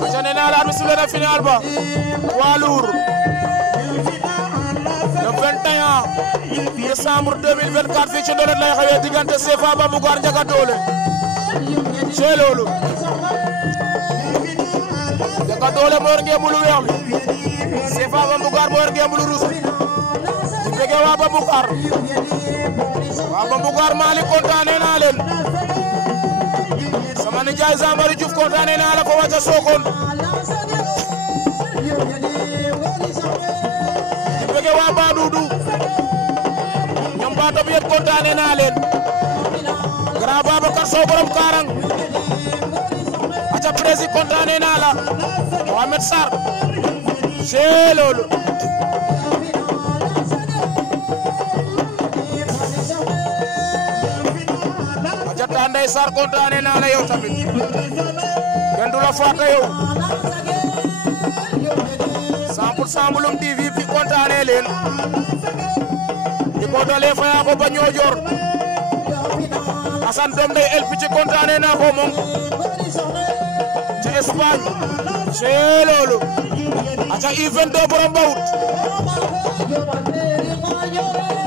aca nee naa la arbitre sifflé na final ba poids lourd le 21 décembre 2024 fii ci Ndolet lay xewee diggante CFA Bambougar Ndiaga Dolé cee loolu Ndiaga Dolé moo yor ngembu lu weex li CFA Bambougar moo yor ngembu lu rouge di bëgg waa Bambougar Malick kontaane naa leen sama nijaay Zamari Diouf kontaane naa la ko wàcca Sokone di bëgg waa Badoudou ñoom Bato bi yëpp kontaane naa leen Grand Babacar Sow borom Karang aca prési kontaane naa la Mohamed Sarr c'est loolu aca Tandey Sarr kontaane naa la yow tamit kenn du la faata yow 100% Mbouloum TV fi kontaane leen di ko dalee faya ko ba Ñoojoor Assane doom day el ci kontaane naa ko moom ci Espagne c'est loolu aca U22 borom Bawut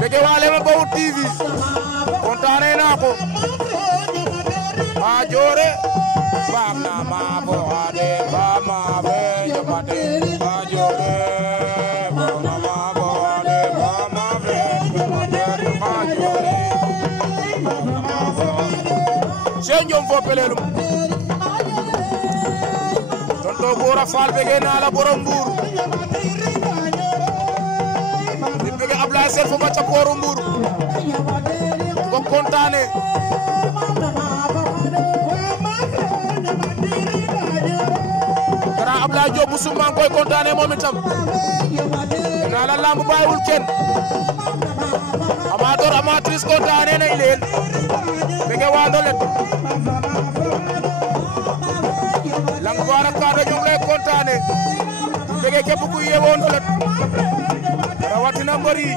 bege waale ma Bawut TV kontaane naa ko a joore baam na ma bo ade ba ma be jabate a joore baam na ma bo ade ba ma be a joore Senjom fo pelelum tonto Gora Fall bege naa la borom Mbour di bege Ablaye Sène fo ba ca pooru Mbour ko kontaane Grand Ablaye Diop bu suma koy kontaane moom itam naa la lamb bàyyiwul kenn amateur amatrice kontaane nañ leen bege waa Ndolet lang baara kaado ñoom lay kontaane bege képp ku yeewoo Ndolet rawatina mbër yi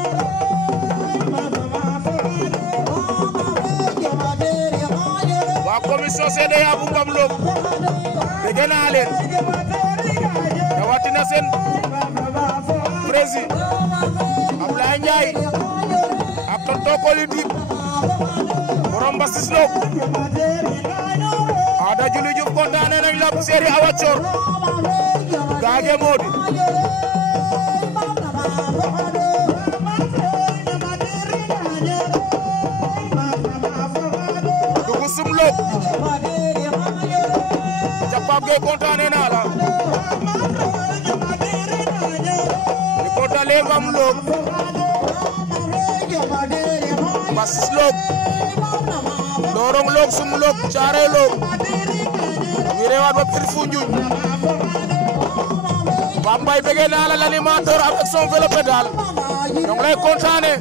waa commission CDA bu Ngam Lom bege naa leen rawatina seen président Ablaye Ndiaye ak tonton Koli Dib borom Mbassis Lom Ada Juli Diouf kontaane nañ la bu séeri Awa Coor gaage Modi dugu sum Lom Japap Gey kontaane naa la di ko dalee Ngam Lom Mbassis Lom Ndorong Lom Sum Lom Caare Lom wirewaat ba Pire Foundiougne Bambay bege naa la l'animateur avec son vélo pédale ñoo lay kontaane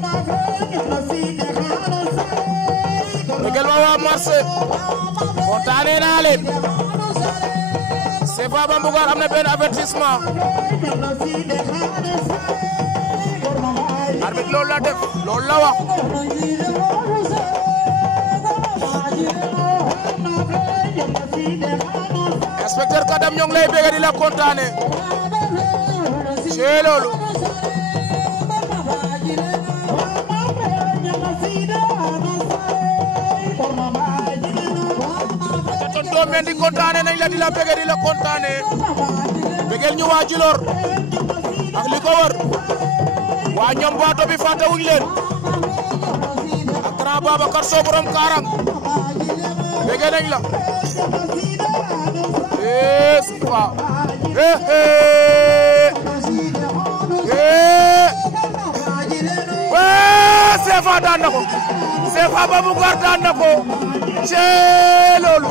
begel ma waa marché kontaane naa leen CFA Bambougar am na benn avertissement arbitre loolu la def loolu la wax inspecteur Kadam ñoo ngi lay bëgg di la kontaane c'est loolu ata tonton Mendy kontaane nañ la di la bëgg di la kontaane bëggel ñu waa Djilor ak li ko wër waa ñoom Bato bi fàtte wuñ leen ak Grand Babacar Sow borom Karang bëgg nañ la CFA CFA daan na ko CFA Bambougar daan na ko c'est loolu